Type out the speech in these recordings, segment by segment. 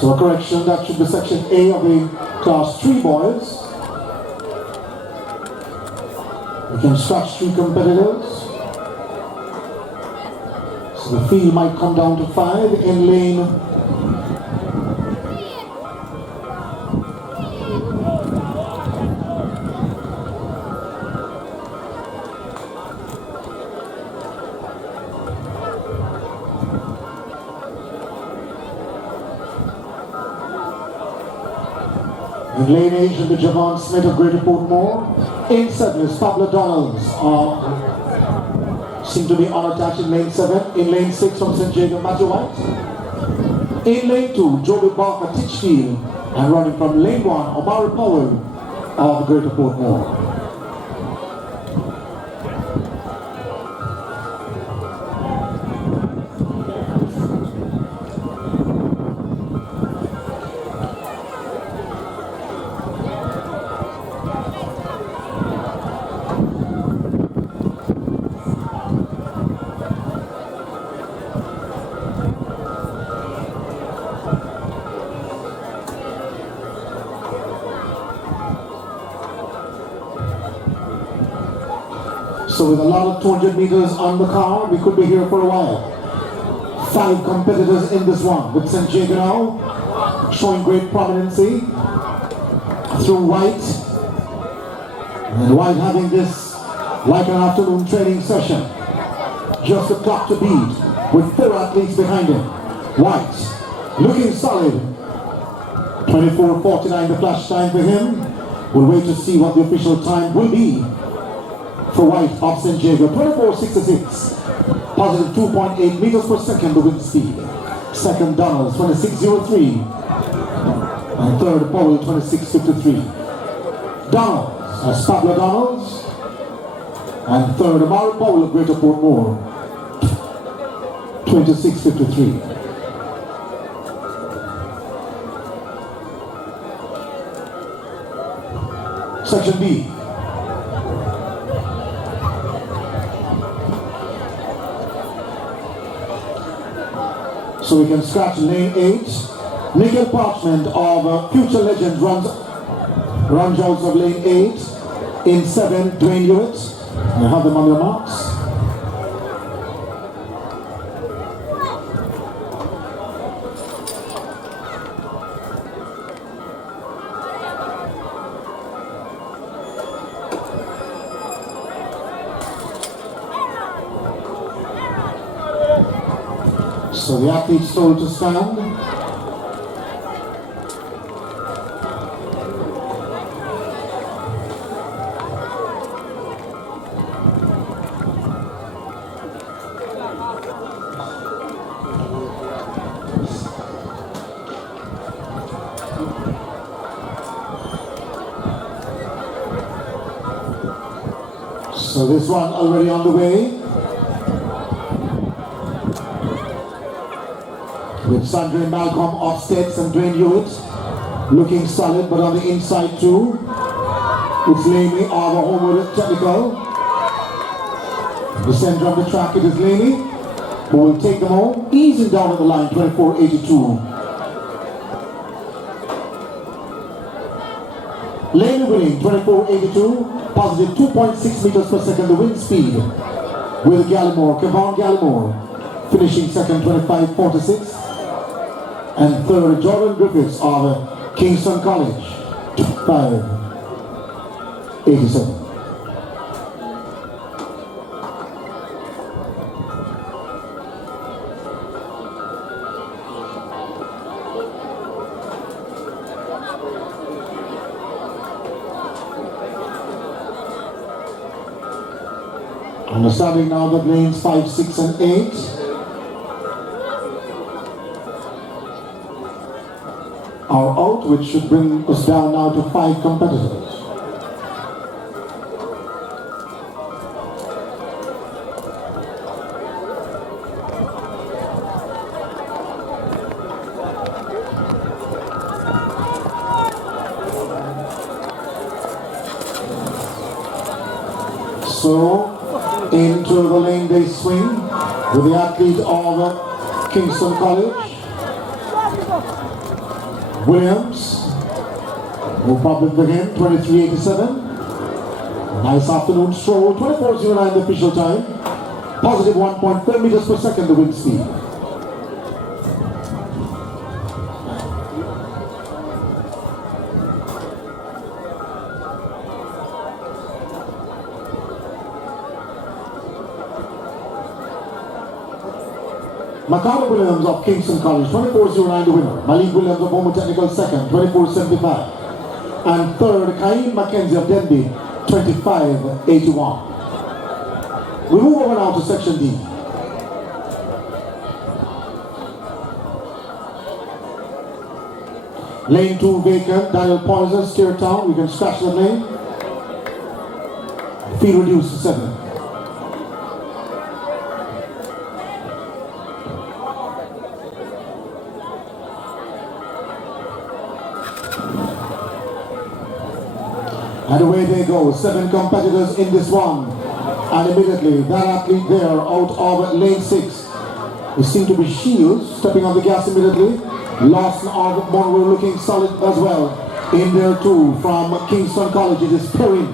So a correction, that should be section A of the class 3 boys. We can scratch 3 competitors. So the field might come down to 5 in lane. In lane 8 should be Javon Smith of Greater Portmore. In 7 is Pablo Donalds. Seem to be unattached in lane 7. In lane 6 from St. Jago, Matthew White. In lane 2, Joey Barker, Titchfield. And running from lane 1, Omari Powell of Greater Portmore. So with a lot of 200 meters on the car, we could be here for a while. 5 competitors in this one, with St. Jago now showing great prominency through White. And White having this like an afternoon training session. Just a clock to beat with 4 athletes behind him. White looking solid. 24:49 the flash time for him. We'll wait to see what the official time will be for White of St. Jago. 24:66. Positive 2.8 meters per second the wind speed. Second Donalds 26:03. And third Powell 26:53. Donalds as Pablo Donalds. And third Omari Powell of Greater Portmore 26:53. Section B. So we can scratch lane 8. Nickel Parchment of Future Legend runs out of lane 8. In 7, Dwayne Hewitt. You have them on your marks. So the athletes told to stand. So this one already on the way. With Sandra Malcolm offsets and Dwayne Hewitt looking solid, but on the inside too. It's Laney of Homewood Technical. The center of the track, it is Laney who will take them home, easing down on the line, 24:82. Laney winning, 24:82, positive 2.6 meters per second the wind speed. With Gallimore, Kevon Gallimore, finishing second, 25:46. And third, Jordan Griffiths of Kingston College, 5:87. Understanding now that lanes 5, 6, and 8. Are out, which should bring us down now to 5 competitors. So, into the lane they swing with the athlete of Kingston College. Williams. No problem for him, 23.87. Nice afternoon stroll, 24.09 the official time. Positive 1.4 meters per second the wind speed. Macaulay Williams of Kingston College, 24.09 the winner. Malik Williams of Homo Technical second, 24.75. And third, Kaim Mackenzie of Denby, 25.81. We move over now to section D. Lane 2 vacant, Daniel Poyser, Steer Town. We can scratch that lane. Field reduced to 7. And away they go, 7 competitors in this one. And immediately, that athlete there out of lane 6. It seemed to be Shields, stepping on the gas immediately. Lawson of Monroe looking solid as well. In there too, from Kingston College, it is Perrin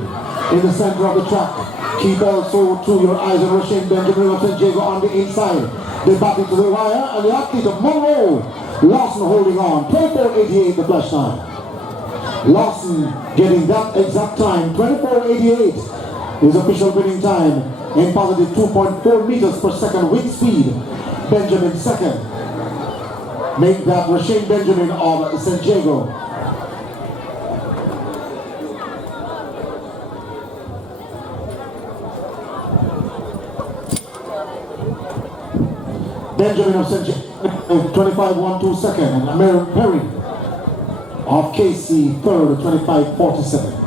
in the center of the track. Keep also to your eyes on Rasheen Benjamin of St. Jago on the inside. They back into the wire, and the athlete of Monroe, Lawson holding on, 24.88 the flash time. Lawson getting that exact time, 24.88 is official winning time in positive 2.4 meters per second wind speed. Benjamin second. Make that Rasheen Benjamin of St. Jago. Benjamin of St. Jago, 25.12 second. And Amir Perry of KC third, 25.47.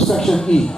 Section E.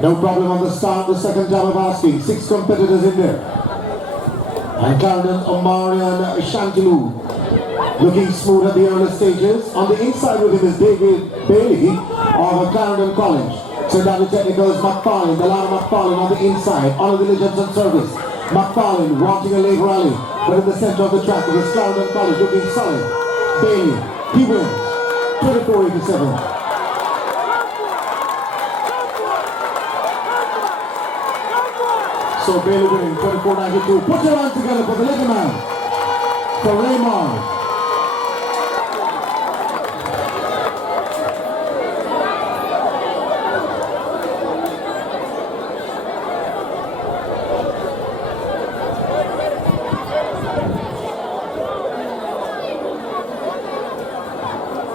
No problem on the start, the second time of asking. 6 competitors in there. And Clarendon Omarian Shantilou looking smooth at the early stages. On the inside with him is David Bailey of Clarendon College. St. Anthony Technicals McFarlane, the line of McFarlane on the inside. Honor Diligence and Service. McFarlane wanting a late rally, but in the center of the track it is Clarendon College looking solid. Bailey, he wins. 24.87. So Bailey winning, 24.92. Put your hands together for the little man, for Raymond.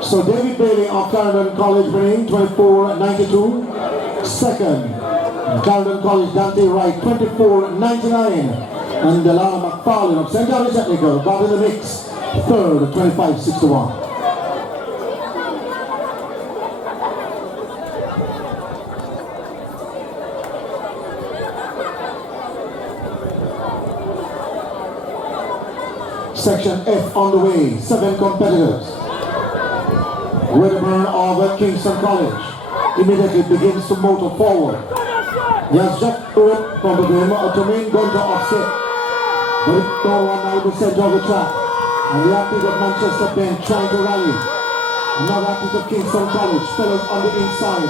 So David Bailey of Clarendon College winning, 24.92. Second, Clarendon College Dante Wright, 24.99. And Delana McFarlane of St. Anthony Technical got in the mix. Third, 25.61. Section F on the way, 7 competitors. Wedderburn of Kingston College immediately begins to motor forward. He has just through it from the game, Tremaine going to offset. But it's no one now in the center of the track. And the athlete of Manchester Ben trying to rally. Another athlete of Kingston College, Fellows on the inside.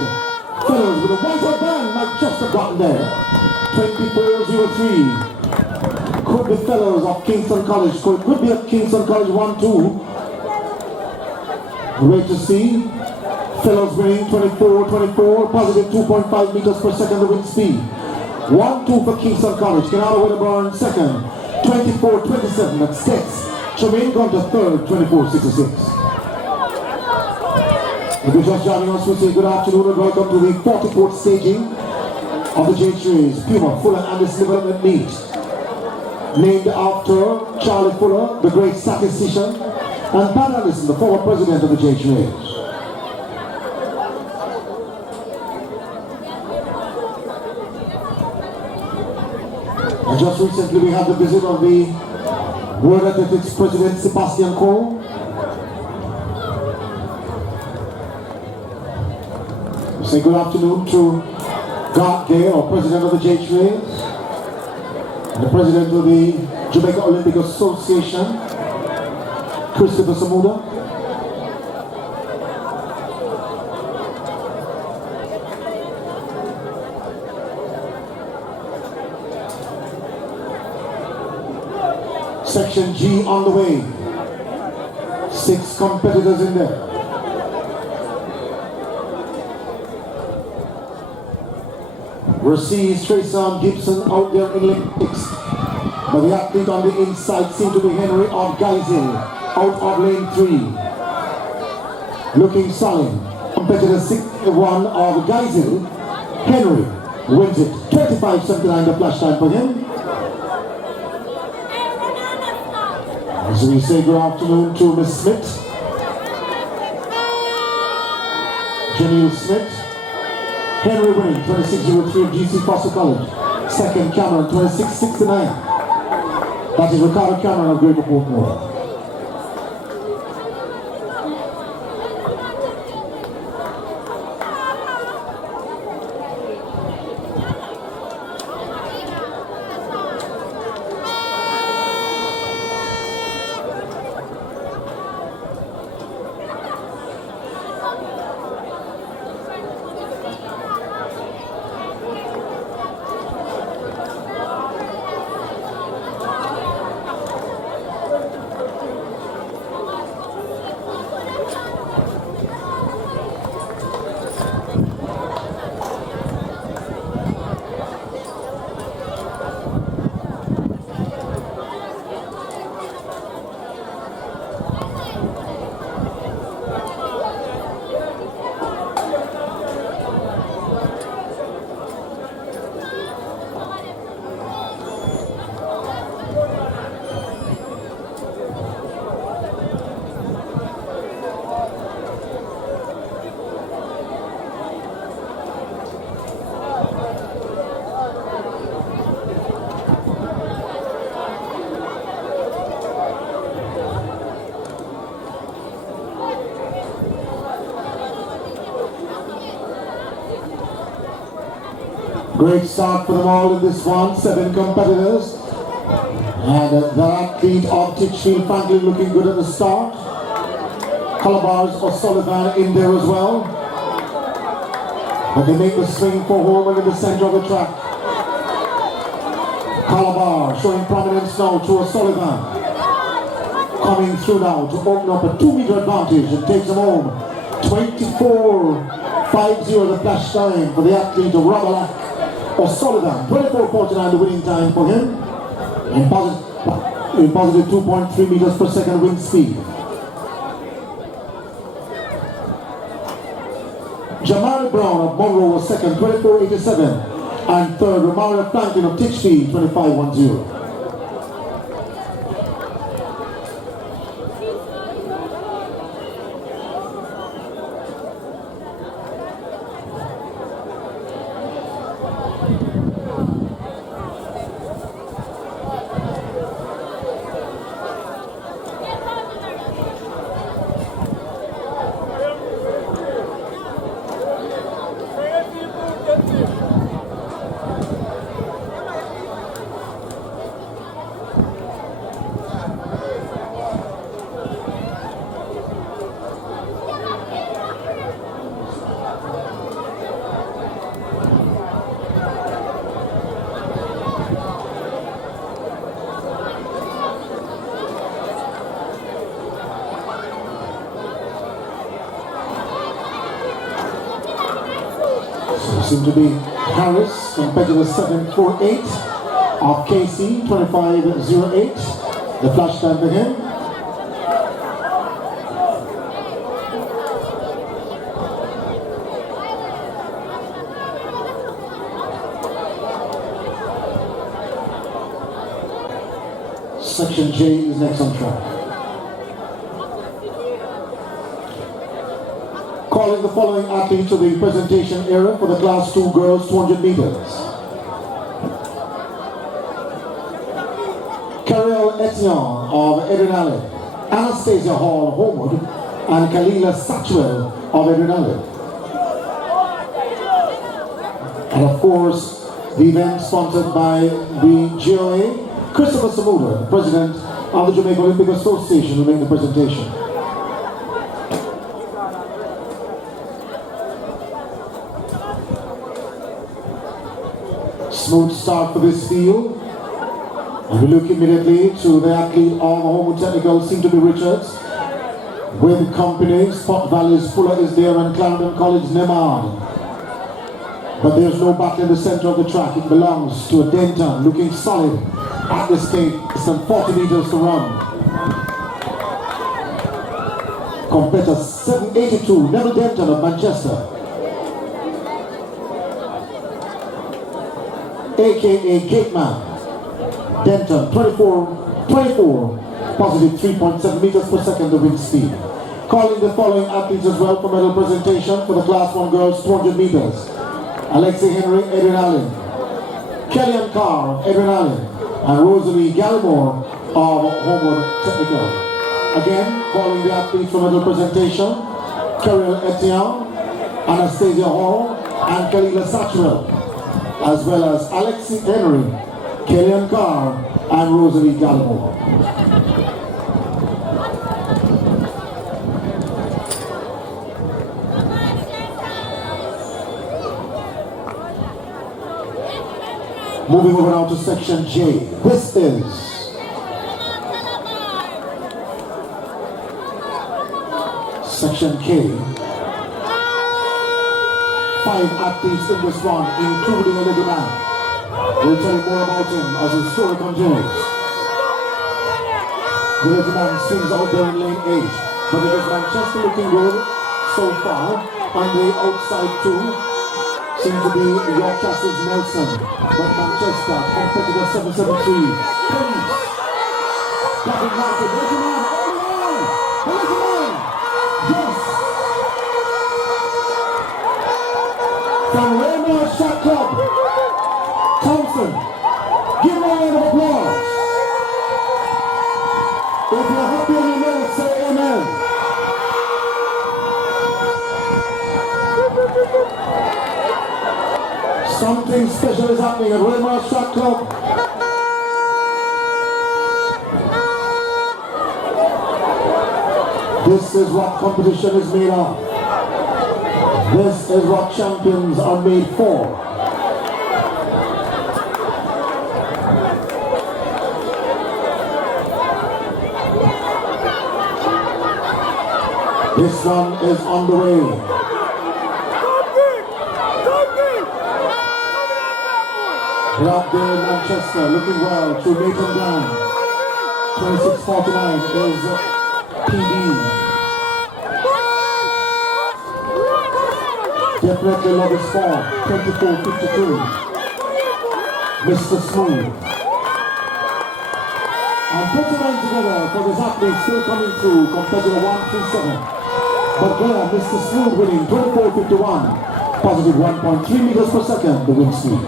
Fellows with a white band might just have gotten there. 24.03. Could be Fellows of Kingston College. Could be a Kingston College 1-2. Great to see. Fellows winning 24-24, positive 2.5 meters per second the wind speed. 1-2 for Kingston College. Canada Wedderburn second, 24-27. That's Tex. Tremaine gone to third, 24-66. If you're just joining us, we say good afternoon and welcome to the 44th staging of the J3's Puma Fuller and Anderson Development Meet. Named after Charlie Fuller, the great statistician, and Pat Anderson, the former president of the J3's. And just recently we had the visit of the World Athletics President Sebastian Coe. Say good afternoon to Garth Gale, President of the J3, and the President of the Jamaica Olympic Association, Christopher Samuda. Section G on the way. 6 competitors in there. We'll see Trayson Gibson out there in Olympics. But the athlete on the inside seems to be Henry of Geisel out of lane 3. Looking solid. Competitor 61 of Geisel. Henry wins it. 25.79 the flash time for him. So we say good afternoon to Miss Smith, Janelle Smith. Henry winning 26.03 of GC Foster College. Second Cameron 26.69. That is Ricardo Cameron of Greater Portmore. Great start for them all in this one. 7 competitors. And the athlete of Titchfield Franklin looking good at the start. Calabar's O'Sullivan in there as well. But they make the swing for home and in the center of the track. Calabar showing prominence now to O'Sullivan. Coming through now to open up a 2-meter advantage and takes them home. 24.50 the flash time for the athlete of Rabalak O'Sullivan. 24.49 the winning time for him. And positive 2.3 meters per second wind speed. Jamari Brown of Monroe was second, 24.87. And third, Romario Franklin of Titchfield, 25.10. So it seems to be Harris, competitor 748 of KC 2508. The flash time for him. Section J is next on track. Calling the following athletes to the presentation area for the Class 2 girls 200 meters. Carol Etienne of Edinale, Anastasia Hall Homewood, and Kalila Satchwell of Edinale. And of course, the event sponsored by the JAA. Christopher Samuda, President of the Jamaica Olympic Association, will make the presentation. Smooth start for this field. And we look immediately to the athlete of the Homewood Technical, seem to be Richards. With company, Spot Valley's Fuller is there, and Clarendon College Nemard. But there's no battle in the center of the track. It belongs to a Denton, looking solid at this stage. Some 40 meters to run. Competitor 782, Neville Denton of Manchester, aka Gateman. Denton, 24, positive 3.7 meters per second the wind speed. Calling the following athletes as well for medal presentation for the Class 1 girls 200 meters. Alexi Henry, Edwin Allen, Kellyanne Carr, Edwin Allen, and Rosalie Gallimore of Homewood Technical. Again, calling the athletes for medal presentation, Carol Etienne, Anastasia Hall, and Kalila Satchwell, as well as Alexi Henry, Kellyanne Carr, and Rosalie Gallimore. Moving over now to Section J. This is Section K. 5 athletes in this one, including a little man. We'll tell you more about him as the story continues. The little man swings out there in lane 8, but it is Manchester looking good so far. On the outside too seem to be York Castle's Nelson, but Manchester, competitor 773. Police, Gavin Martin, the little man, the little man, yes! From Raymond Shot Club, Thompson, give him a round of applause. If you're happy on your minute, say amen. Something special is happening at Raymond Shot Club. This is what competition is made of. This is what champions are made for. This one is on the way. They're out there in Manchester, looking well through Nathan Brown. 26:49 is PD. Definitely love his form. 24:52. Mr. Smooth. And put your mind together for this athlete still coming through, competitor 137. But there, Mr. Smooth winning 24:51. Positive 1.3 meters per second, the wind speed.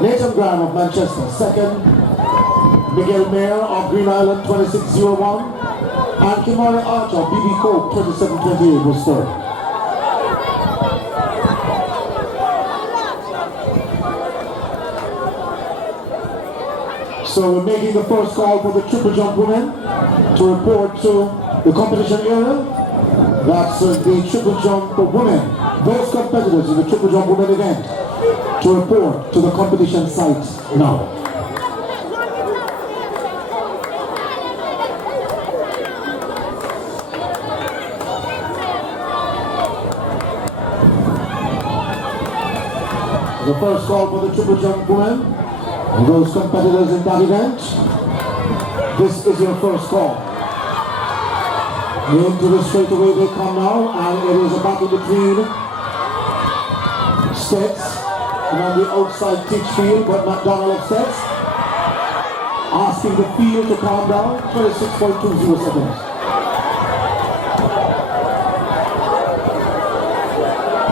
Nathan Graham of Manchester, second. Miguel Mayer of Green Island, 26:01. And Kimara Archer of BB Coke, 27:28 was third. So we're making the first call for the triple jump women to report to the competition area. That's the triple jump for women. Those competitors in the triple jump women event to report to the competition site now. The first call for the triple jump women and those competitors in that event. This is your first call. Into the straightaway they come now, and it is a battle between Stets and on the outside teach field, but McDonald of Stets asking the field to calm down. 26.20 seconds.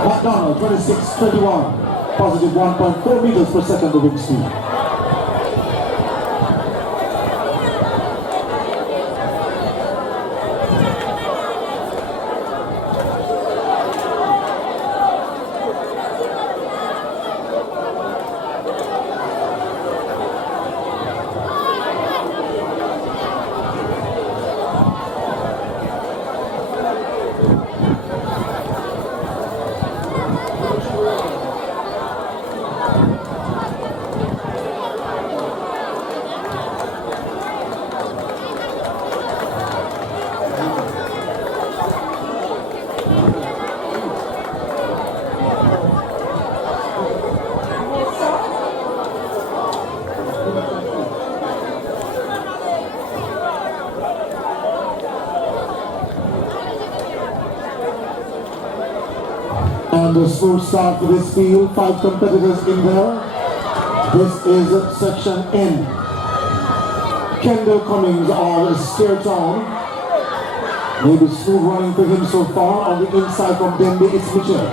McDonald 26.21, positive 1.4 meters per second the wind speed. And a smooth start to this field, 5 competitors in there. This is section N. Kendall Cummings on Speartown. Maybe smooth running for him so far. On the inside from Denby, it's Mitchell.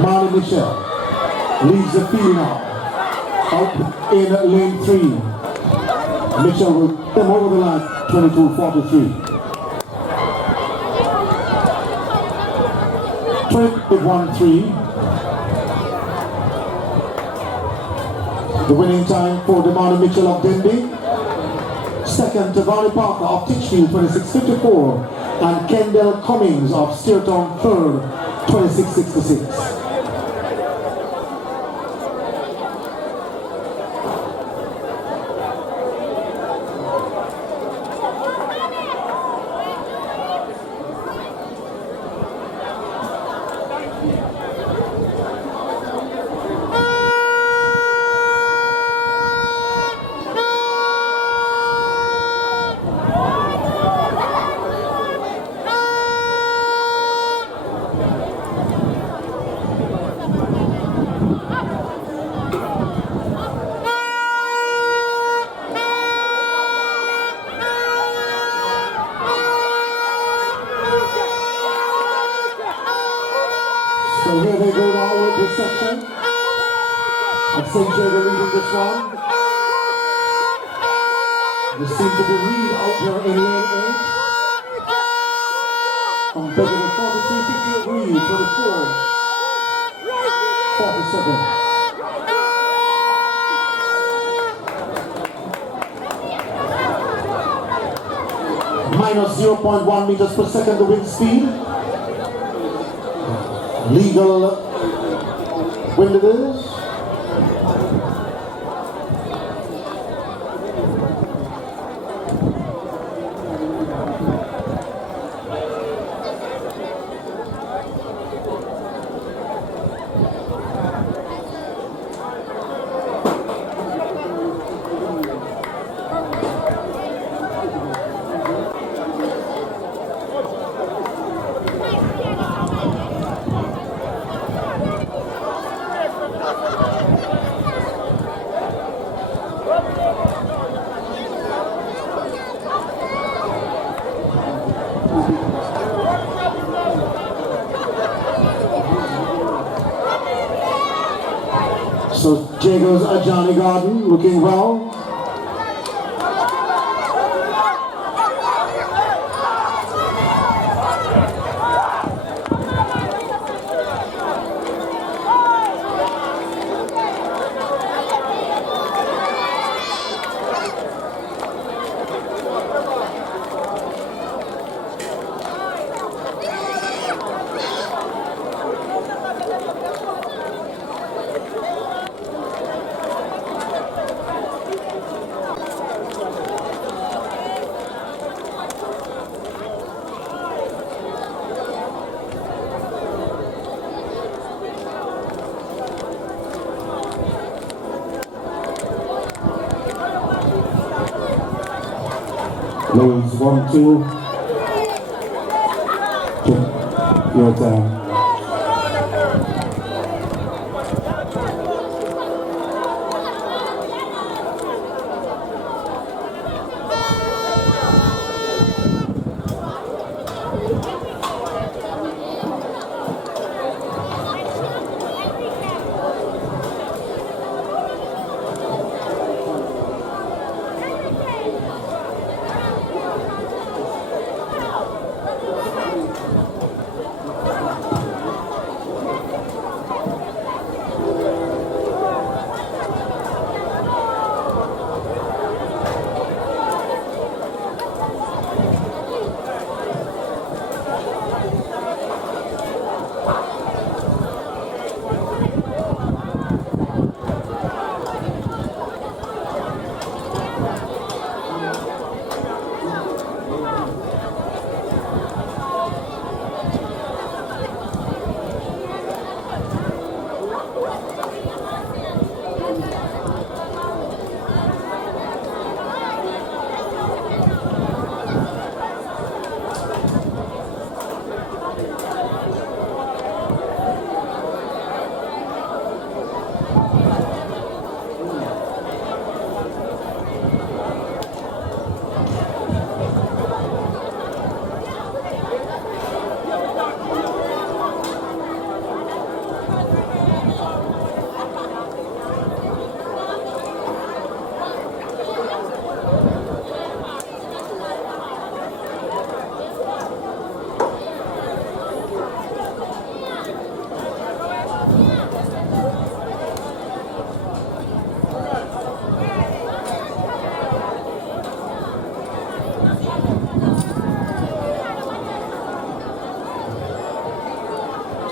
Marley Mitchell leads the field now. Up in lane 3. Mitchell will come over the line, 22.43. With 1-3. The winning time for Demani Mitchell of Denby. Second, Tavani Parker of Titchfield, 26.54. And Kendall Cummings of Steertown, third, 26.66. So here they go now with this section. And St. Jago leading this one. There seems to be Reed out there in lane 8. Competitor 43, 58 Reed, 24, 47. Minus 0.1 meters per second the wind speed. Legal wind it is. So Jago's at Johnny Garden, looking well. Lewis, 1, 2. Your turn.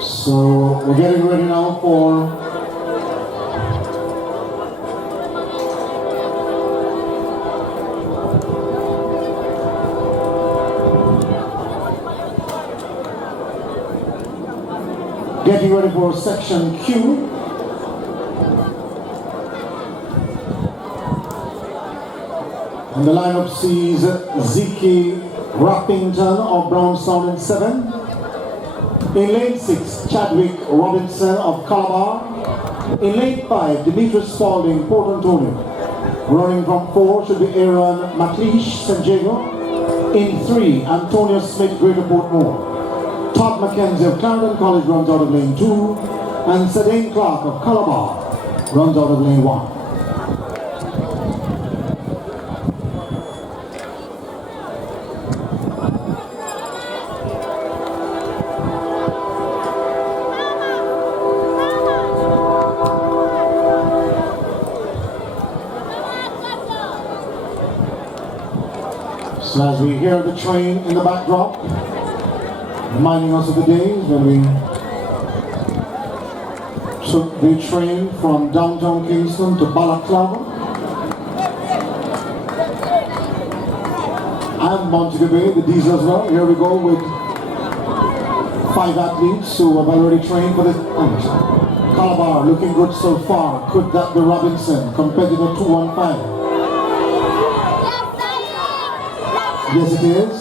So we're getting ready now for section Q. And the lineup sees Zeke Rappington of Brownstown in 7. In lane 6, Chadwick Robinson of Calabar. In lane 5, Demetrius Spalding, Port Antonio. Running from 4 should be Aaron McLeish, St. Jago. In 3, Antonio Smith, Greater Portmore. Todd McKenzie of Clarendon College runs out of lane 2. And Sedane Clark of Calabar runs out of lane 1. So as we hear the train in the backdrop, reminding us of the days when we took the train from downtown Kingston to Balaclava and Montego Bay, the diesel as well. Here we go with 5 athletes who have already trained for this event. Calabar looking good so far. Could that be Robinson, competitor 215? Yes, it is.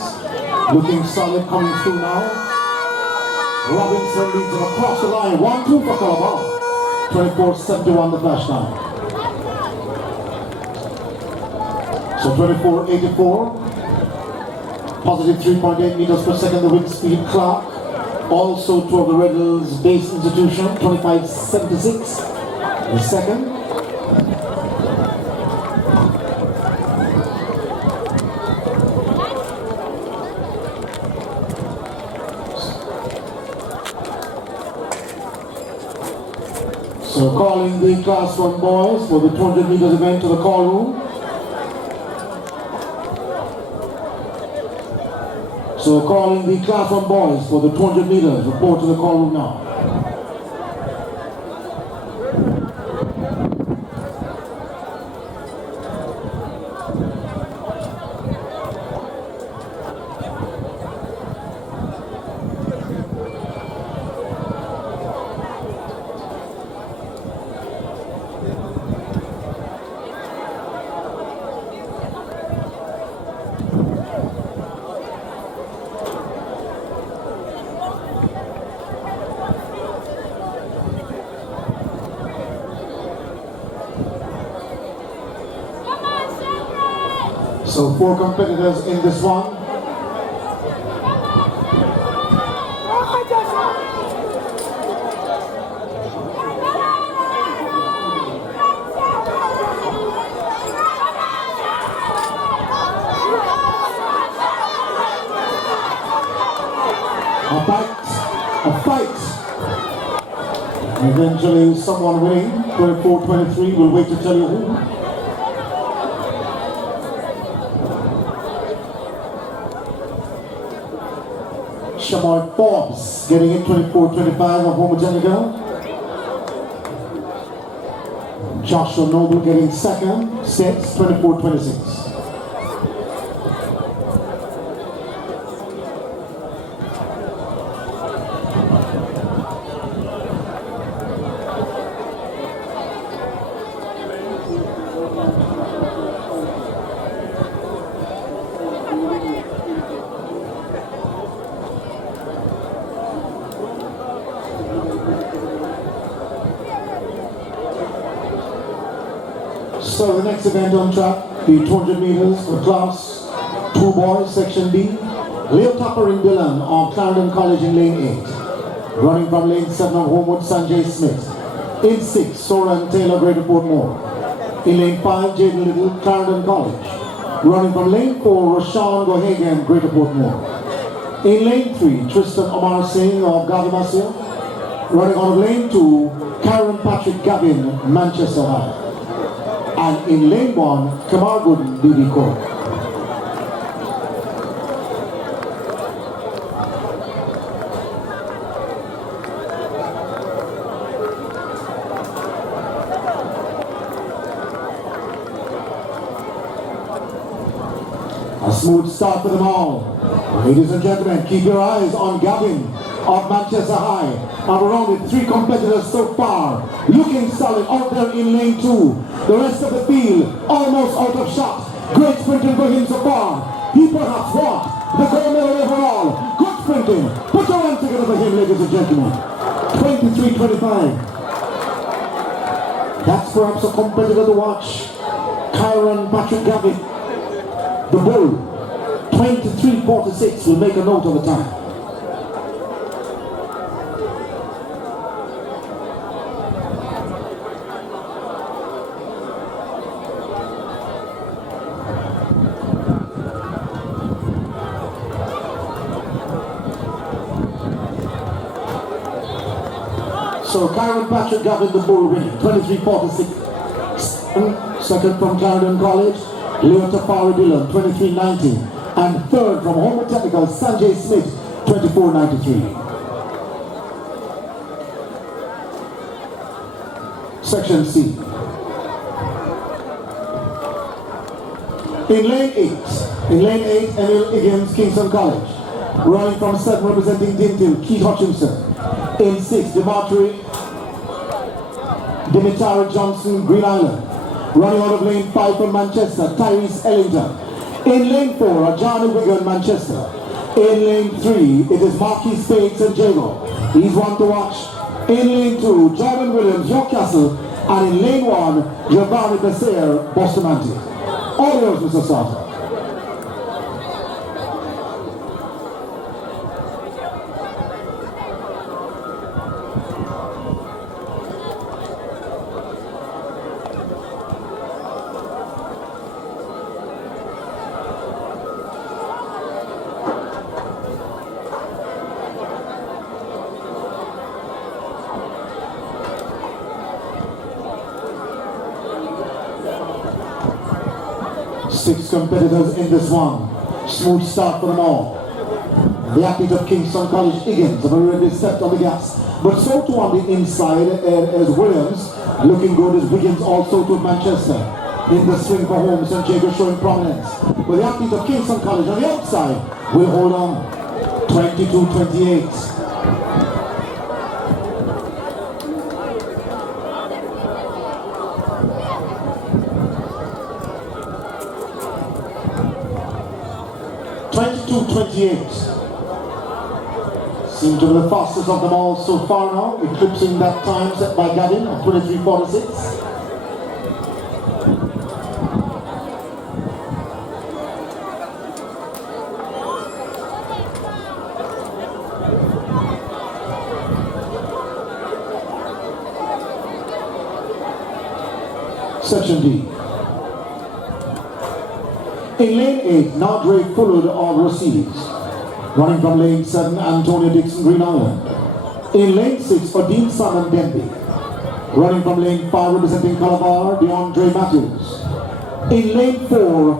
Looking solid coming through now. Robinson leads him across the line. 1-2 for Calabar. 24.71 the flash time. So 24.84. Positive 3.8 meters per second the wind speed clock. Also to the Red Hills base institution. 25.76 the second. So calling the Class 1 boys for the 200 meters event to the call room. So calling the Class 1 boys for the 200 meters, report to the call room now. So 4 competitors in this one. A fight. Eventually someone winning, 24-23, we'll wait to tell you who. Shamoy Forbes getting it, 24-25 of Homogenica. Joshua Noble getting second, sets, 24-26. So the next event on track, the 200 meters for class 2 boys, section B. Leo Tupper in Dillon of Clarendon College in lane 8. Running from lane 7 of Homewood, Sanjay Smith. In 6, Sora and Taylor, Greater Portmore. In lane 5, Jaden Little, Clarendon College. Running from lane 4, Rashawn Gohagan, Greater Portmore. In lane 3, Tristan Omar Singh of Gavamasia. Running out of lane 2, Karen Patrick Gavin, Manchester High. And in lane 1, Kamar Gooden, BB Court. A smooth start for them all. Ladies and gentlemen, keep your eyes on Gavin of Manchester High. And around with 3 competitors so far. Looking solid out there in lane 2. The rest of the field almost out of shot. Great sprinting for him so far. He perhaps won the gold medal overall. Good sprinting. Put your hands together for him, ladies and gentlemen. 23-25. That's perhaps a competitor to watch. Kyron Patrick Gavin, the bull. 23-46. We'll make a note of the time. So Kyron Patrick Gavin, the bull, winning 23-46. Second from Clarendon College, Leo Tafari Dillon, 23-19. And third from Homewood Technical, Sanjay Smith, 24-93. Section C. In lane 8, Emil Higgins, Kingston College. Running from 7, representing Dintil, Keith Hutchinson. In 6, Dimitari Johnson, Green Island. Running out of lane 5 from Manchester, Tyrese Ellington. In lane 4, Johnny Wigan, Manchester. In lane 3, it is Marquis Spades and Jago. He's one to watch. In lane 2, Jordan Williams, Yorkcastle. And in lane 1, Giovanni Besser, Bustamante. All yours, Mr. Sartor. Six competitors in this one. Smooth start for them all. The athlete of Kingston College, Higgins, have already stepped on the gas. But so too on the inside as Williams. Looking good as Wiggins, also to Manchester. In the swing for Holmes and Jago showing prominence. But the athlete of Kingston College on the outside will hold on. 22-28. 22-28. Seem to be the fastest of them all so far now, eclipsing that time set by Gavin of 23-46. Section D. In lane 8, Nadre Fullard of Recedes. Running from lane 7, Antonio Dixon, Green Island. In lane 6, Odin Simon Denby. Running from lane 5, representing Calabar, DeAndre Matthews. In lane 4,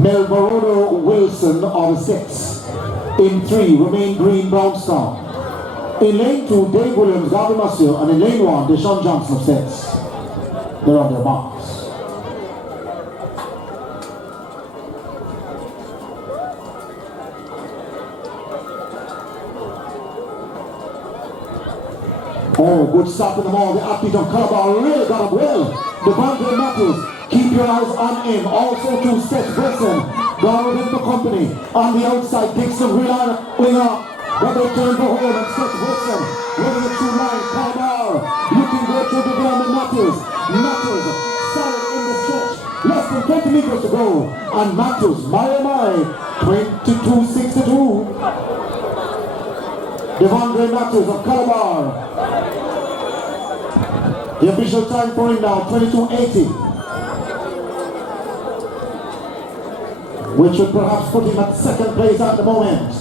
Melvorodo Wilson of 6. In 3, Romain Green Brownstown. In lane 2, Dave Williams, Garvey Masio, and in lane 1, Deshaun Johnson of 6. They're on their marks. Oh, good stop in the mall. The athlete of Calabar really got up well. Devondre Matthews, keep your eyes on him. Also to Seth Wilson, gone with him for company. On the outside, Dixon Wheeler, winger. But they turn for home and Seth Wilson running it through line. Calabar looking good to Devondre Matthews. Matthews solid in the stretch. Less than 20 meters to go. And Matthews, my 22.62. Devondre Matthews of Calabar. The official time for him now, 22.80. Which would perhaps put him at second place at the moment.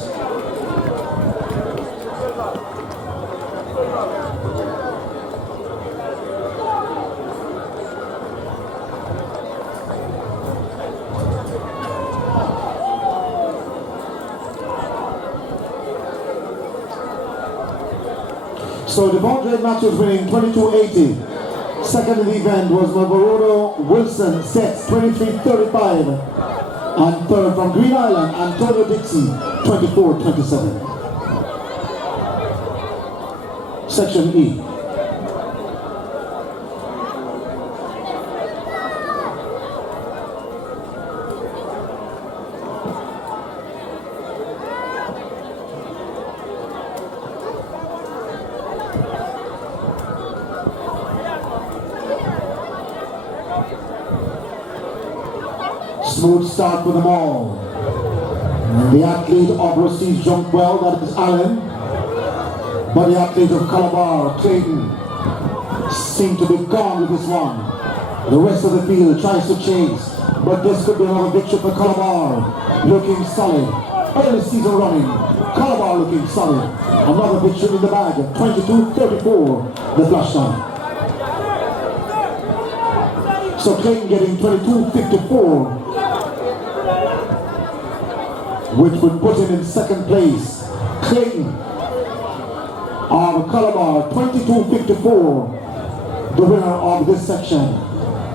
So Devondre Matthews winning 22.80. Second in the event was Melvorodo Wilson, sets 23.35. And third from Green Island, Antonio Dixon, 24.27. Section E. Smooth start for them all. And the athlete of Recedes jumped well, that is Allen. But the athlete of Calabar, Clayton, seemed to be gone with this one. The rest of the field tries to chase, but this could be another victory for Calabar. Looking solid. Early season running. Calabar looking solid. Another victory in the bag. 22.34, the flash time. So Clayton getting 22.54. Which would put him in second place. Clayton of Calabar, 22.54, the winner of this section.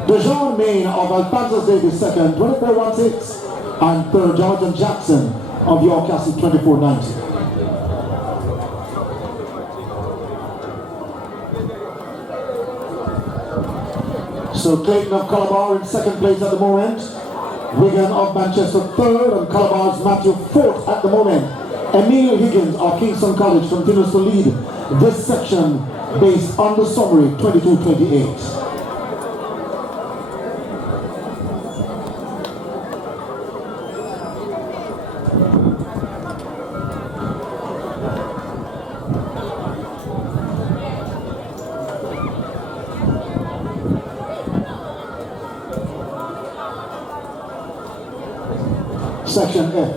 DeJean Main of Alphonsus Davis second, 24.16, and third Jonathan Jackson of York Castle, 24.90. So Clayton of Calabar in second place at the moment. Wigan of Manchester third, and Calabar's Matthew fourth at the moment. Emil Higgins of Kingston College continues to lead this section based on the summary, 22.28. Section F.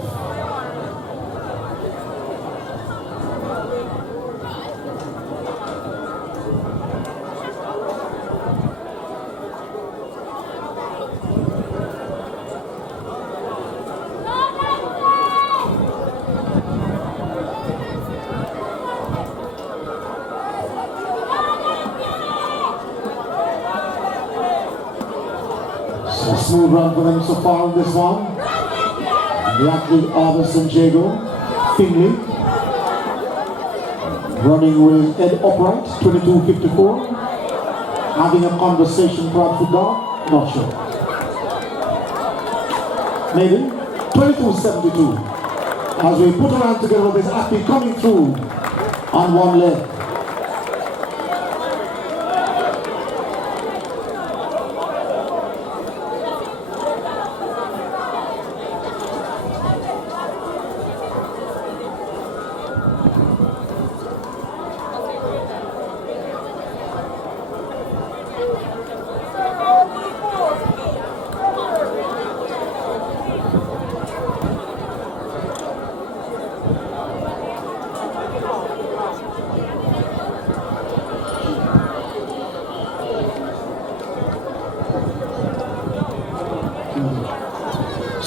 So smooth run for them so far in this one. The athlete of Jago, Finley, running with Ed Upright, 22.54. Having a conversation perhaps with God, not sure. Maybe 22.72. As we put around together with this athlete coming through on one leg.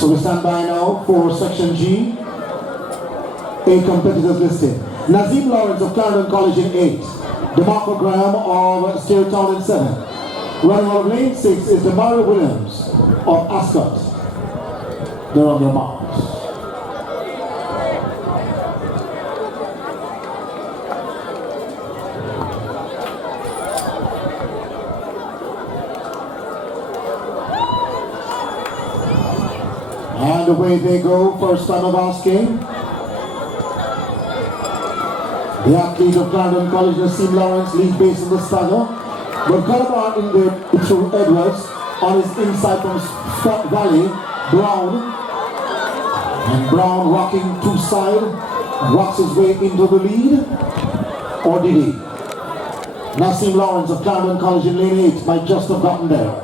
So we stand by now for Section G. 8 competitors listed. Nazim Lawrence of Clarendon College in 8. DeMarco Graham of Steertown in 7. Running out of lane 6 is Demario Williams of Ascot. They're on their marks. And away they go, first time of asking. The athlete of Clarendon College, Nassim Lawrence, leads base in the stagger. But Calabar in there through Edwards on his inside from Scott Valley. Brown. And Brown rocking to side. Rocks his way into the lead. Or did he? Nassim Lawrence of Clarendon College in lane 8 might just have gotten there.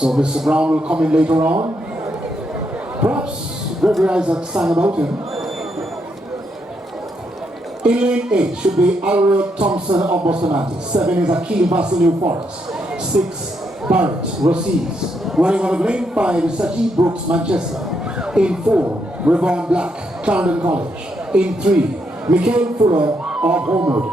So Mr. Brown will come in later on. Perhaps Gregory Isaac sang about him. In lane 8 should be Alric Thompson of Bustamante. 7 is Akil Vassal New Forest. 6, Barrett, Rossies. Running out of lane 5 is Sajid Brooks, Manchester. In 4, Revon Black, Clarendon College. In 3, Michael Fuller of Homewood.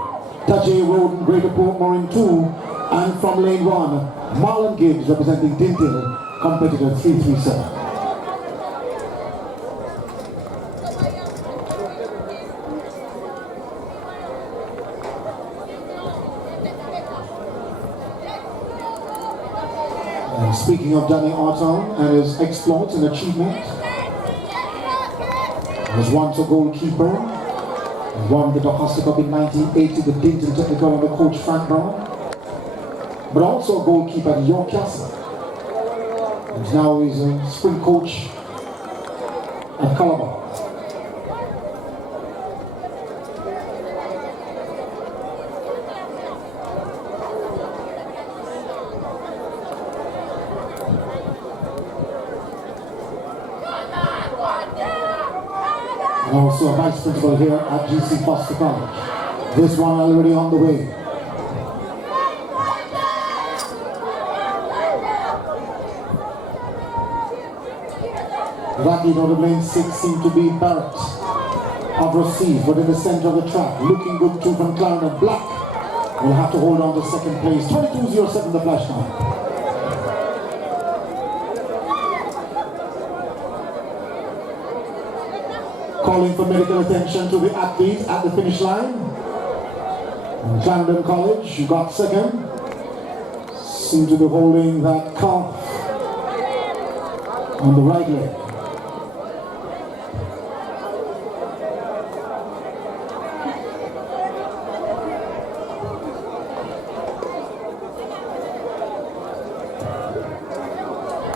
Tajay Roden, Greater Portmore in 2. And from lane 1, Marlon Gibbs representing Dintil, competitor 337. And speaking of Danny Orton and his exploits and achievement, he was once a goalkeeper, won the Domestic Cup in 1980 with Dinton Technical under coach Frank Brown, but also a goalkeeper at York Castle. And now he's a spring coach at Calabar. And also a vice principal here at GC Foster College. This one already on the way. Lucky out of lane 6 seemed to be Barrett of Rossies, but in the center of the track, looking good too from Clarendon. Black will have to hold on to second place. 22.07 the flash time. Calling for medical attention to the athlete at the finish line. And Camperdown College, you got second. Seem to be holding that calf on the right leg.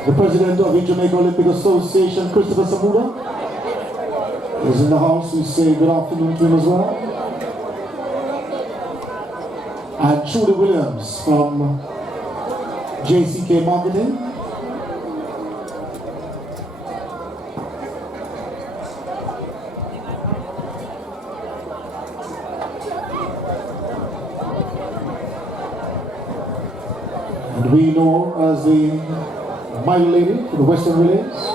The president of the Jamaica Olympic Association, Christopher Samuda, is in the house. We say good afternoon to him as well. And Trudy Williams from JCK Marketing. And we know as the Mile Lady for the Western Relays.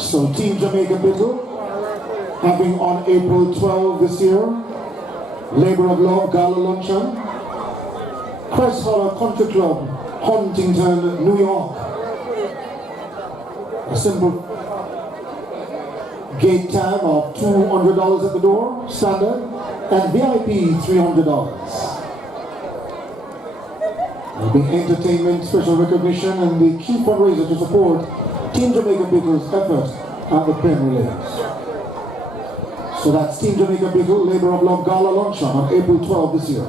So Team Jamaica Bizzle, having on April 12 this year, Labor of Love Gala Luncheon, Crest Holler Country Club, Huntington, New York. A simple gate time of $200 at the door, standard, and VIP $300. There'll be entertainment, special recognition, and the key fundraiser to support Team Jamaica Biggle's efforts at the Pen Relays. So that's Team Jamaica Biggle Labor of Love Gala Luncheon on April 12 this year.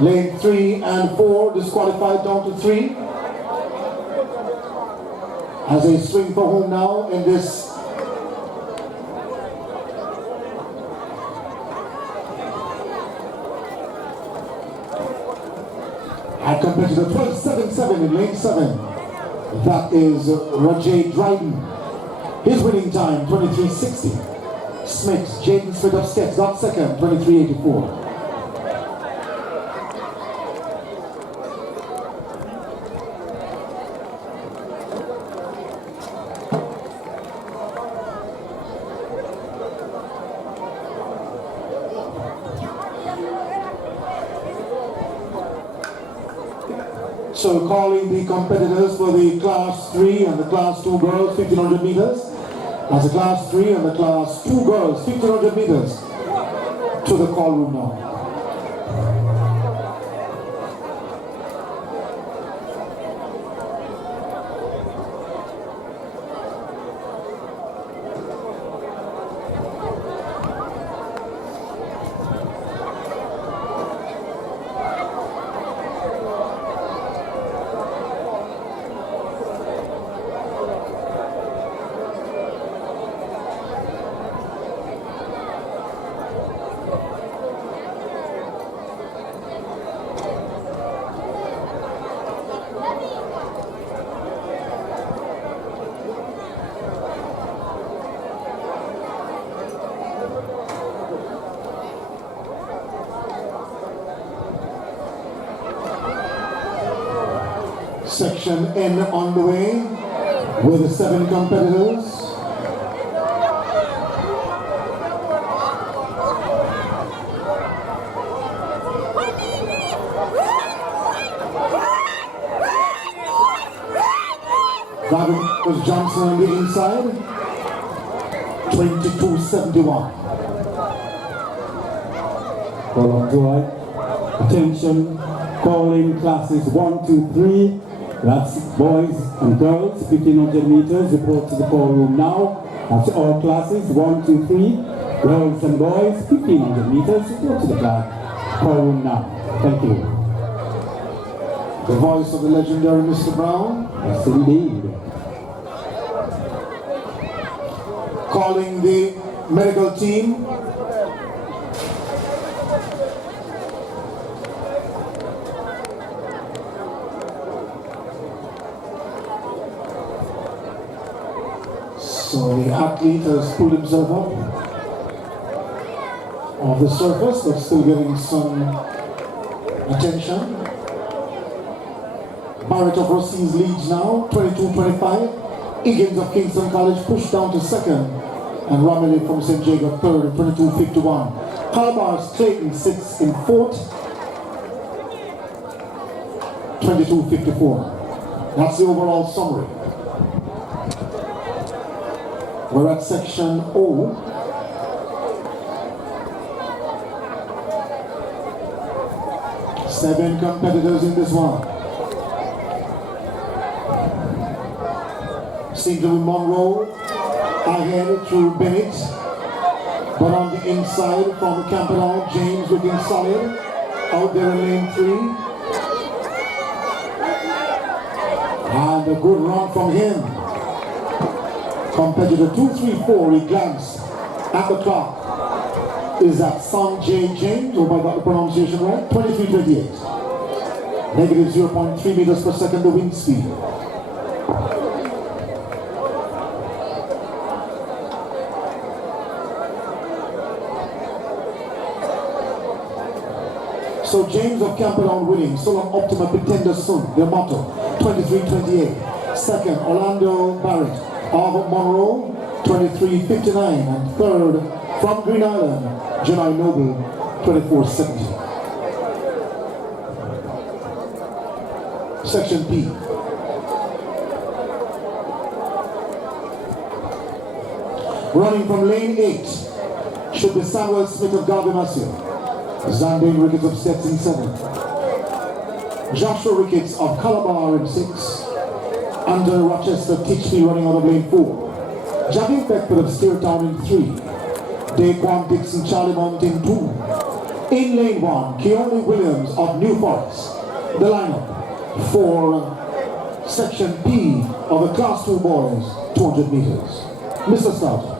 Lane 3 and 4 disqualified down to 3. As they swing for home now in this at competitor 12.77 in lane 7. That is Rajay Dryden. His winning time 23.60. Smith, Jaden Smith of Steps got second, 23.84. So calling the competitors for the Class 3 and the Class 2 girls 1500 meters. As the Class 3 and the Class 2 girls 1500 meters to the call room now. Section N on the way with the 7 competitors. Jago was Johnson on the inside, 22.71. Call up to attention, calling classes 1, 2, 3. That's boys and girls, 1500 meters, report to the call room now. That's all classes, 1, 2, 3. Girls and boys, 1500 meters, report to the call room now. Thank you. The voice of the legendary Mr. Brown. Yes, indeed. Calling the medical team. So the athlete has pulled himself up off the surface, but still getting some attention. Barrett of Rossi's leads now, 22.25. Higgins of Kingston College pushed down to second, and Romilly from St. Jago third, 22.51. Calabar's Clayton sixth in fourth, 22.54. That's the overall summary. We're at section O. Seven competitors in this one. Seems to be Monroe ahead through Bennett, but on the inside from the Camperdown, James looking solid out there in lane 3. And a good run from him. Competitor 234, he glanced at the clock. Is that Son J. James? Hope I got the pronunciation right. 23.28. Negative 0.3 meters per second, the wind speed. So James of Camperdown winning, Solon Optima Pretender Soon, their motto, 23.28. Second, Orlando Barrett of Monroe, 23.59. And third, from Green Island, Janai Noble, 24.70. Section P. Running from lane 8 should be Samuel Smith of Garbamasio. Zandane Ricketts of Stetson 7. Joshua Ricketts of Calabar in 6. Under Rochester Titchby running out of lane 4. Javin Beckford of Steertown in 3. Daquan Dixon Charlie Mount in 2. In lane 1, Keone Williams of New Forest. The lineup for section P of the Class 2 boys, 200 meters. Mr. Stout.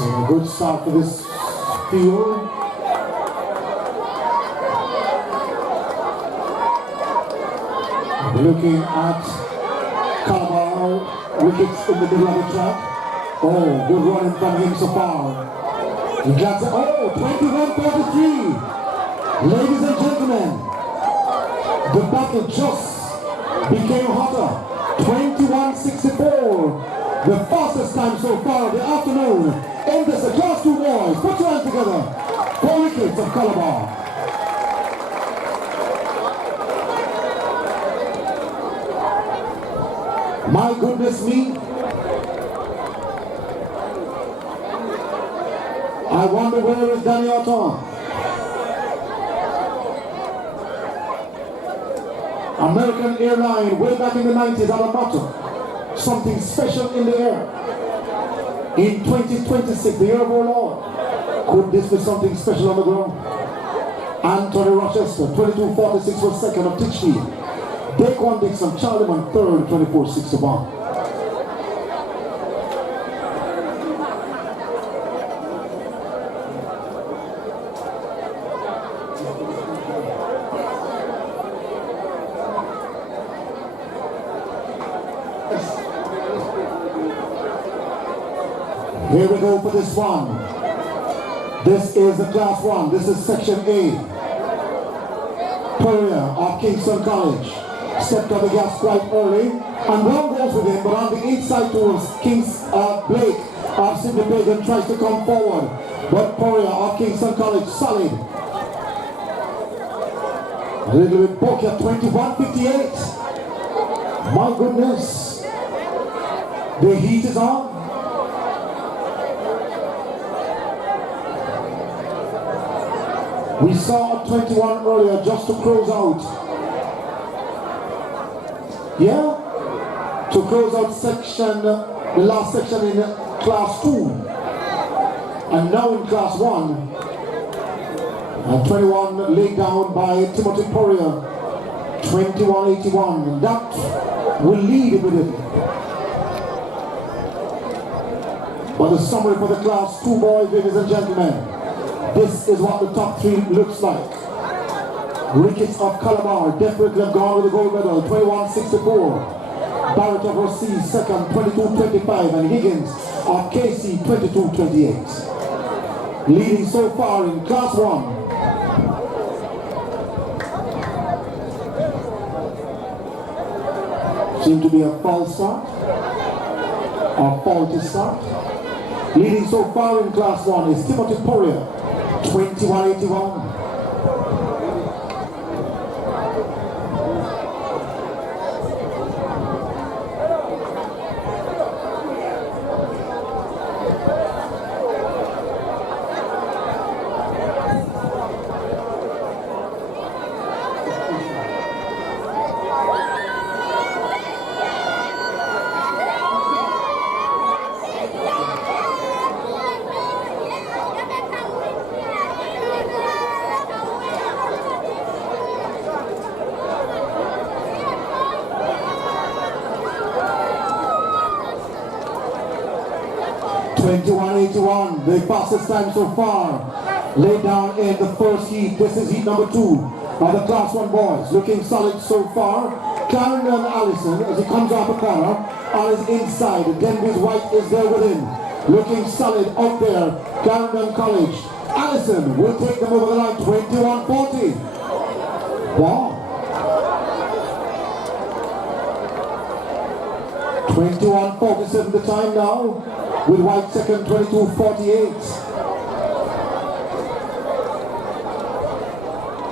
A good start for this field. Looking at Calabar, wickets in the middle of the track. Oh, good running from him so far. He got to, 21-33. Ladies and gentlemen, the battle just became hotter. 21-64. The fastest time so far of the afternoon. And this the class 2 boys. Put your hands together. 4 wickets of Calabar. My goodness me. I wonder where is Danny Otton? American airline way back in the 90s had a motto. Something special in the air. In 2026, the year of our Lord. Could this be something special on the ground? Anthony Rochester, 22-46 for second of Titchfield. Daquan Dixon, Charlieman third, 24-61. Here we go for this one. This is the class 1. This is section A. Perea of Kingston College stepped on the gas quite early, and Brown goes with him, but on the inside towards Blake of Sydney Pagan tries to come forward, but Perea of Kingston College solid. A little bit pokey at 21-58. My goodness, the heat is on. We saw a 21 earlier just to close out. Yeah? To close out section, the last section in class 2. And now in class 1. And 21 laid down by Timothy Poirier. 21-81. That will lead with it. But the summary for the class 2 boys, ladies and gentlemen. This is what the top 3 looks like. Ricketts of Calabar definitely have gone with the gold medal, 21-64. Barrett of Rossi second, 22-25, and Higgins of KC, 22-28. Leading so far in class 1. Seemed to be a false start, or faulty start. Leading so far in class 1 is Timothy Poirier, 21-81. 21-81, the fastest time so far. Laid down in the first heat. This is heat number 2 of the class 1 boys. Looking solid so far. Clarendon Allison, as he comes off the corner, on his inside. Denby's White is there with him. Looking solid out there. Clarendon College. Allison will take them over the line. 21-40. Wow. 21-47 the time now. With White second, 22-48.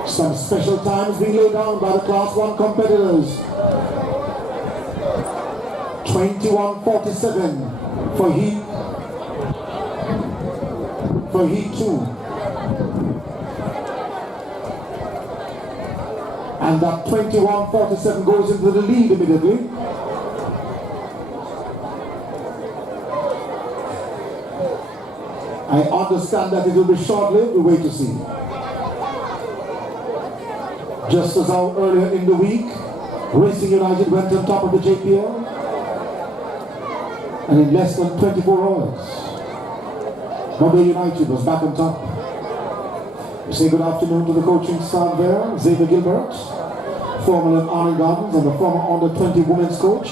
Some special times being laid down by the class 1 competitors. 21-47 for heat 2. And that 21-47 goes into the lead immediately. I understand that it will be short-lived. We'll wait to see. Just as how earlier in the week, Racing United went on top of the JPL, and in less than 24 hours, Mumbai United was back on top. We say good afternoon to the coaching staff there, Xavier Gilbert, former Army Gardens and the former under-20 women's coach,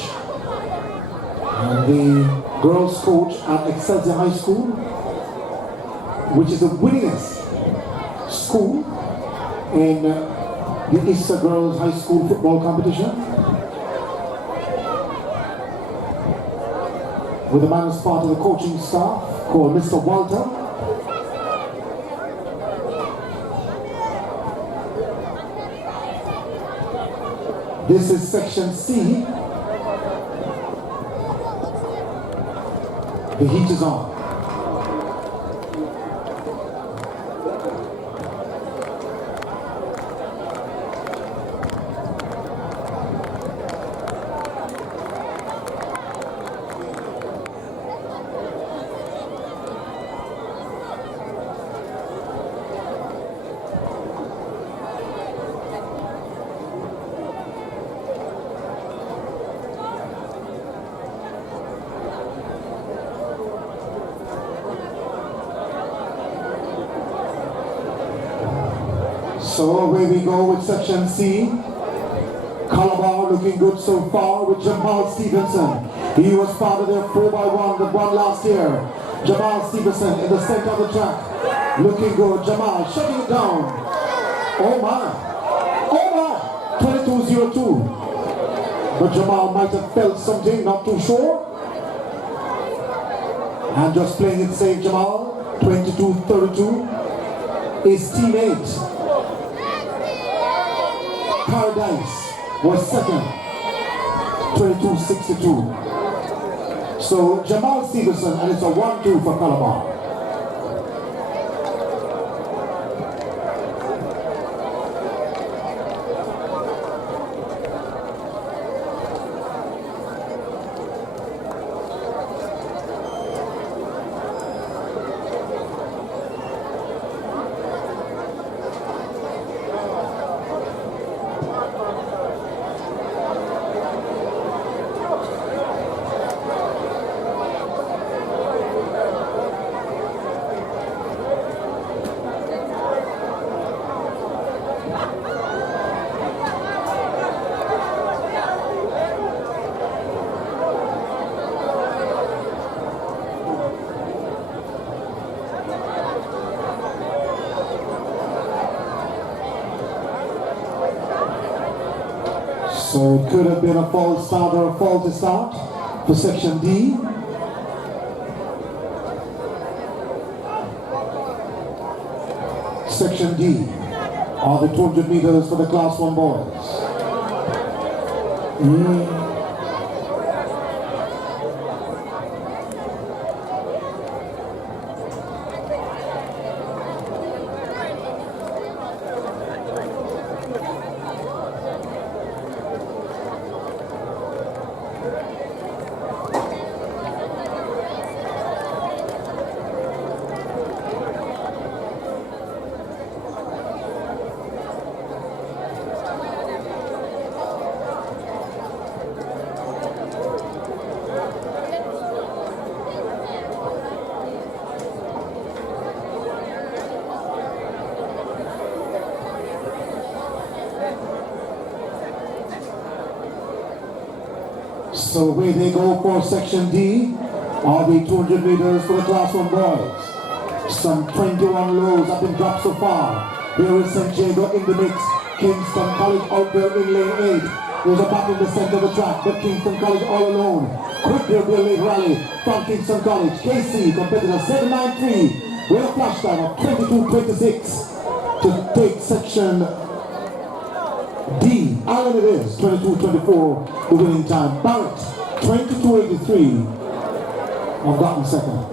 and the girls coach at Excelsior High School, which is the winningest school in the Easter Girls High School football competition. With a man as part of the coaching staff called Mr. Walter. This is section C. The heat is on. So away we go with section C. Calabar looking good so far with Jamal Stevenson. He was part of their 4x1 that won last year. Jamal Stevenson in the center of the track. Looking good. Jamal shutting it down. Oh my. Oh my. 22.02. But Jamal might have felt something, not too sure. And just playing it safe, Jamal. 22.32. His teammate Paradise was second, 22.62. So Jamal Stevenson, and it's a 1-2 for Calabar. So it could have been a false start or a faulty start for section D. Section D are the 200 meters for the Class 1 boys. So away they go for section D, are the 200 meters for the Class 1 boys. Some 21 lows have been dropped so far. There is St. Jago in the mix. Kingston College out there in lane 8. There's a back in the center of the track, but Kingston College all alone. Could there be a late rally from Kingston College? KC competitor 793 with a flash time of 22.26 to take section D. Allen it is, 22.24 the winning time. Barrett, 22.83 have gotten second.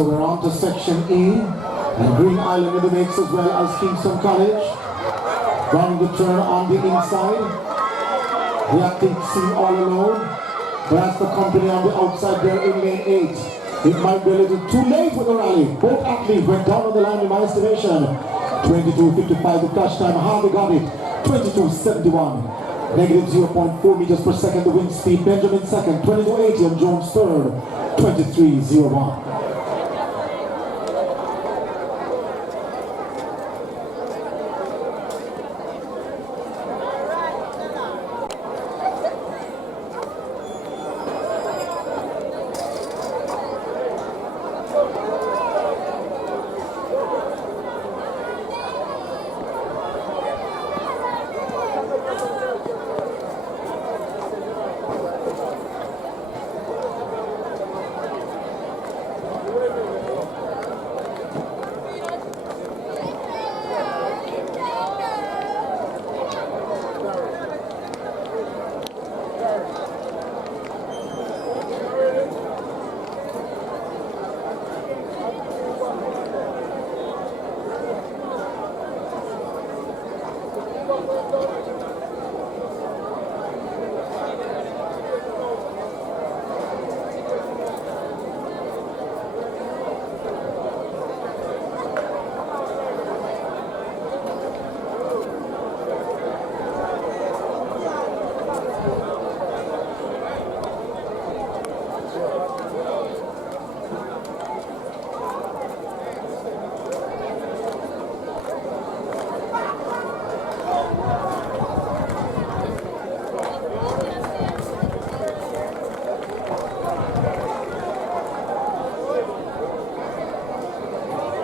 So we're on to section E, and Green Island in the mix as well as Kingston College. Rounding the turn on the inside. The athletes seem all alone. That's the company on the outside there in lane 8. It might be a little too late for the rally. Both athletes went down on the line in my estimation. 22.55 the flash time. Harvey got it. 22.71. Negative 0.4 meters per second the wind speed. Benjamin second. 22.80 and Jones third. 23.01.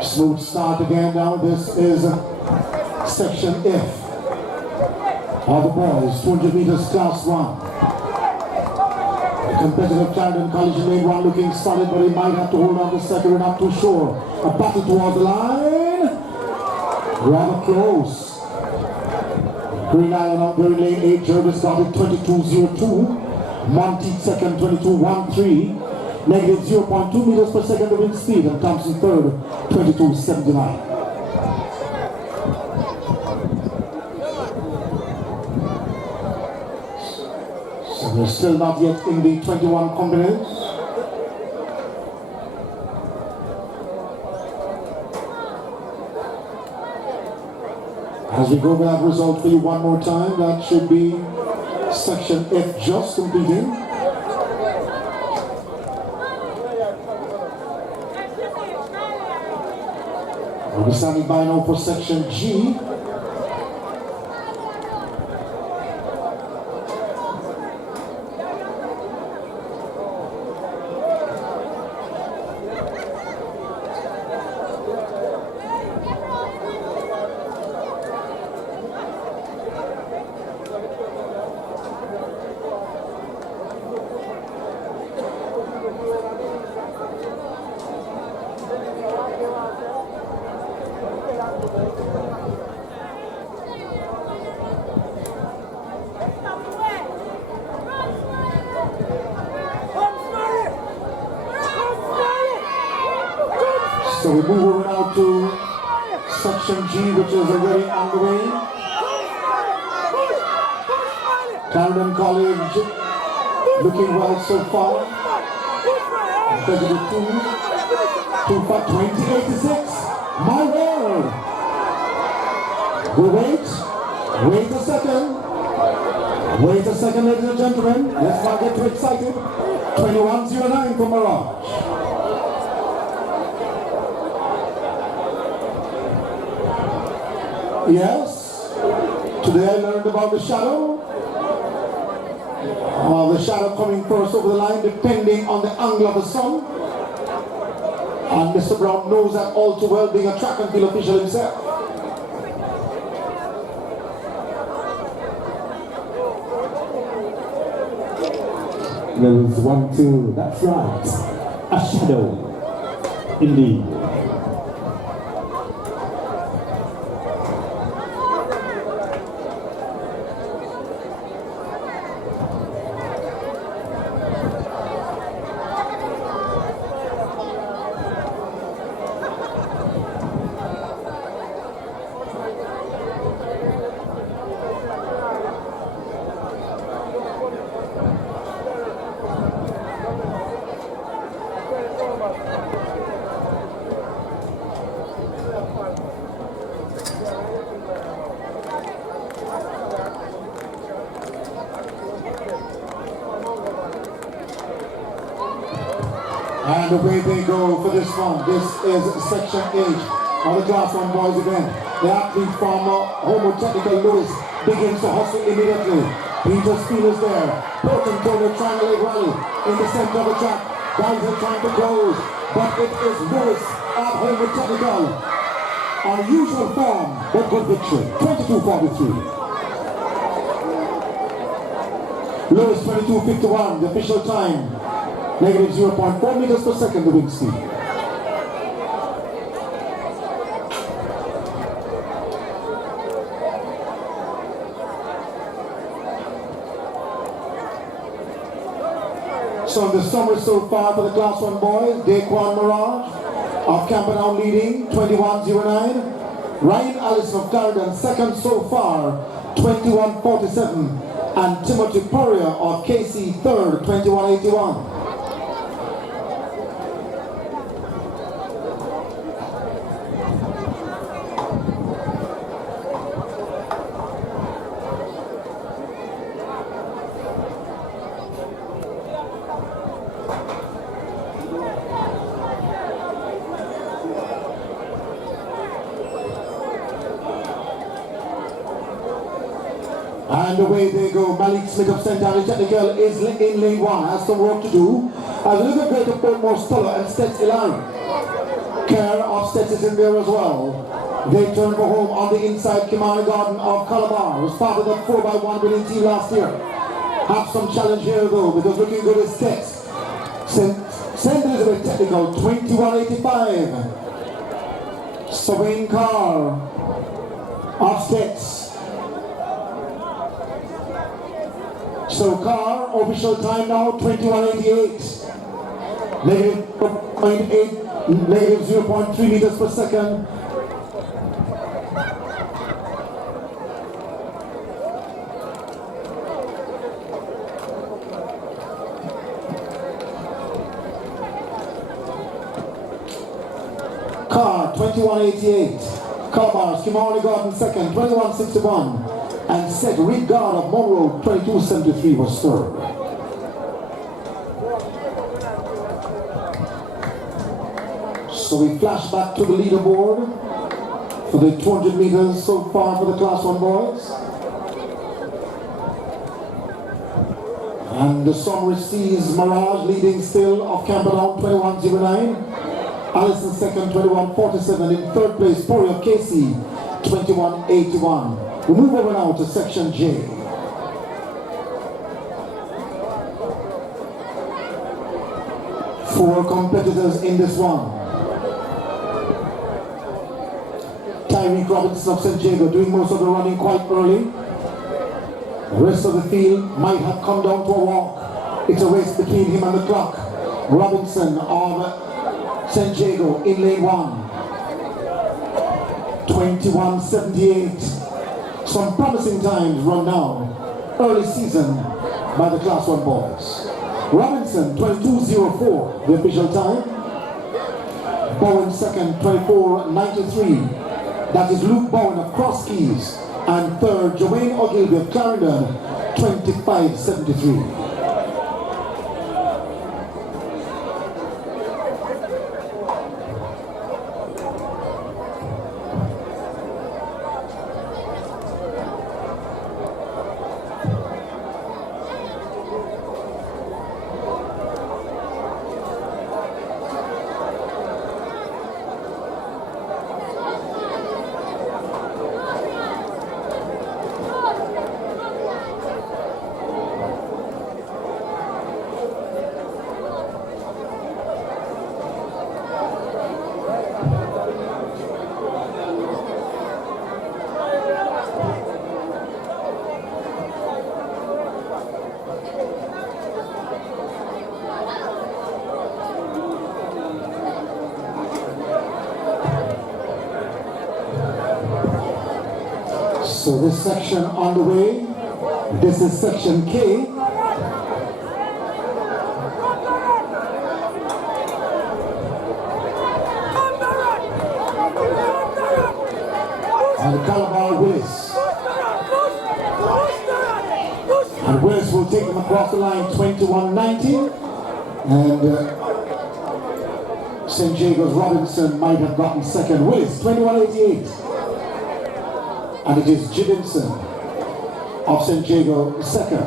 Smooth start again now. This is section F of the boys, 200 meters class 1. The competitive Camperdown College in lane 1 looking solid, but he might have to hold on to second. We're not too sure. A battle towards the line. Rather close. Green Island out there in lane 8. Jervis got it 22.02. Monteith second, 22.13. Negative 0.2 meters per second the wind speed, and Thompson third, 22.79. So we're still not yet in the 21 combination. As we go over that result for you one more time, that should be section F just completing. We'll be standing by now for section G. So we move over now to section G, which is already underway. Camperdown College looking well so far. Competitive 2086. My word! We wait a second. Wait a second, ladies and gentlemen. Let's not get too excited. 21.09 for Mirage. Yes, today I learned about the shadow. The shadow coming first over the line depending on the angle of the sun. And Mr. Brown knows that all too well, being a track and field official himself. Levels 1, 2, that's right. A shadow, indeed. And away they go for this one. This is section 8 of the Class 1 boys event. The athlete from Homo Technical Lewis begins to hustle immediately. Peter's Field is there. Portland Toner Triangle Rally in the center of the track. Guys are trying to close, but it is Lewis of Homo Technical. Unusual form, but good victory. 22:43. Lewis 22:51, the official time. Negative 0.4 meters per second, the wind speed. So in the summer so far for the Class 1 boys, Daquan Mirage of Camperdown leading, 21:09. Ryan Allison of Camperdown second so far, 21:47. And Timothy Poirier of KC third, 21:81. And away they go. Malik Smith of St. Anne's Technical is in lane 1, has some work to do. As Olivia Great of Portmore Stoller and Stets Ilan. Care of Stets is in there as well. They turn for home on the inside. Kimani Garden of Calabar was part of the 4x1 winning team last year. Have some challenge here though, because looking good is Stets. St. Elizabeth Technical, 21:85. Swain Carr of Stets. So Carr, official time now, 21:88. Negative 0.8, negative 0.3 meters per second. Carr, 21:88. Calabar, Skimani Garden second, 21:61. And set Rick Guard of Monroe, 22:73 was third. So we flash back to the leaderboard for the 200 meters so far for the Class 1 boys. And the summary sees Mirage leading still of Camperdown, 21:09. Allison second, 21:47. In third place, Poirier of KC, 21:81. We move over now to section J. Four competitors in this one. Tyreek Robinson of St. Jago doing most of the running quite early. The rest of the field might have come down to a walk. It's a race between him and the clock. Robinson of St. Jago in lane 1. 21:78. Some promising times run now. Early season by the Class 1 boys. Robinson, 22:04, the official time. Bowen second, 24:93. That is Luke Bowen of Cross Keys. And third, Joanne Ogilvie of Clarendon, 25:73. So this section on the way, this is section K. And Calabar Willis. And Willis will take them across the line, 21:90. And St. Jago's Robinson might have gotten second. Willis, 21.88. And it is Jibinson of St. Jago second.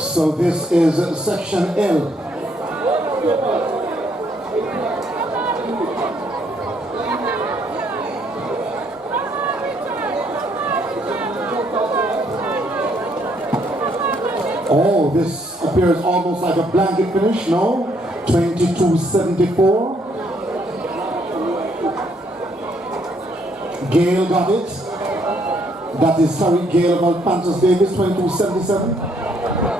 So this is section L. Oh, this appears almost like a blanket finish, no? 22.74. Gale got it. That is Gale of Alphonsus Davis, 22.77.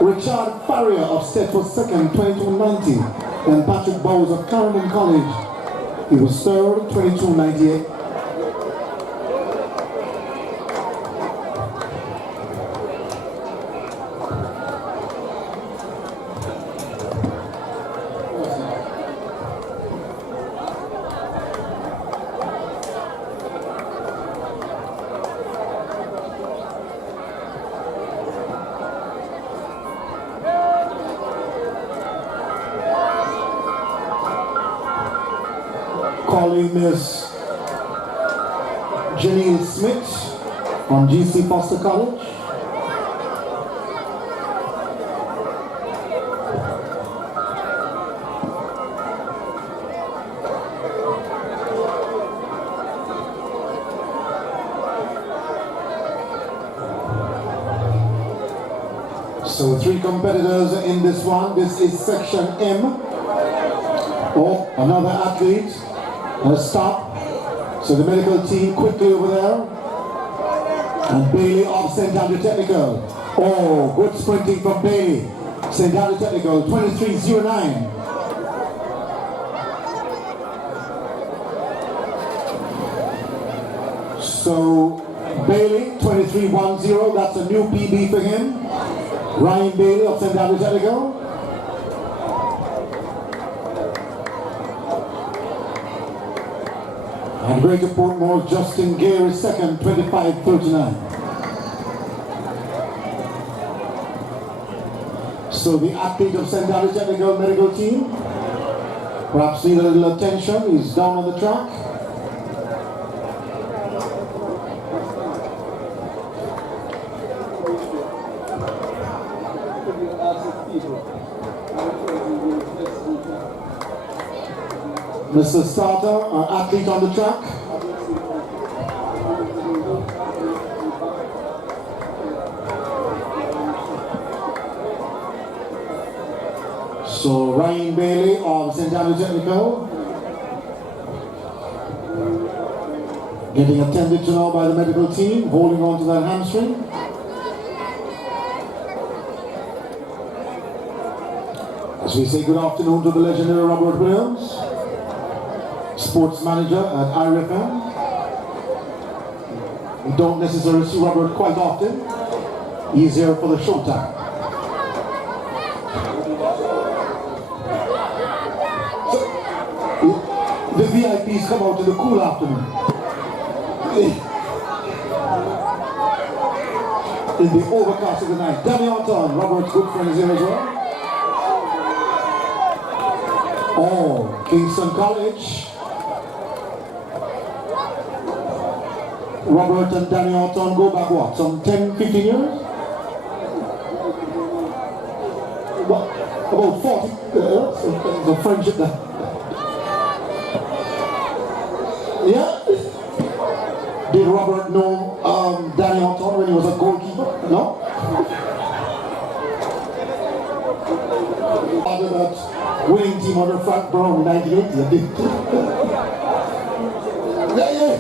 Richard Farrier of State was second, 22.90. And Patrick Bowes of Clarendon College, he was third, 22.98. Calling Miss Janelle Smith from GC Foster College. So 3 competitors in this one. This is section M. Oh, another athlete. And a stop. So the medical team quickly over there. And Bailey of St. Andrew Technical. Oh, good sprinting from Bailey. St. Andrew Technical, 23.09. So Bailey, 23.10. That's a new PB for him. Ryan Bailey of St. Andrew Technical. And Greater Portmore, Justin Gare is second, 25.39. So the athlete of St. Andrew Technical medical team perhaps need a little attention. He's down on the track. Mr. Starter, our athlete on the track. So Ryan Bailey of St. Andrew Technical getting attended to now by the medical team, holding on to that hamstring. As we say good afternoon to the legendary Robert Williams, sports manager at IRFM. We don't necessarily see Robert quite often. He's here for the showtime. So, the VIPs come out in the cool afternoon. In the overcast of the night. Danny Anton, Robert's good friend, is here as well. Oh, Kingston College. Robert and Danny Orton go back what, some 10, 15 years? about 40, the friendship there. Yeah. Did Robert know Danny Houghton when he was a goalkeeper? No? Part of that winning team under Frank Brown in 1980, I think. Yeah, yeah.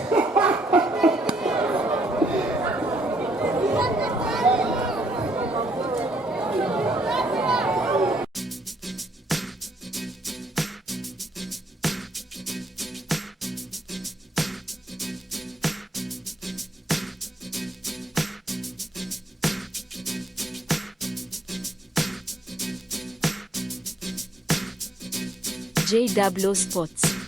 Jay Dublow Sports.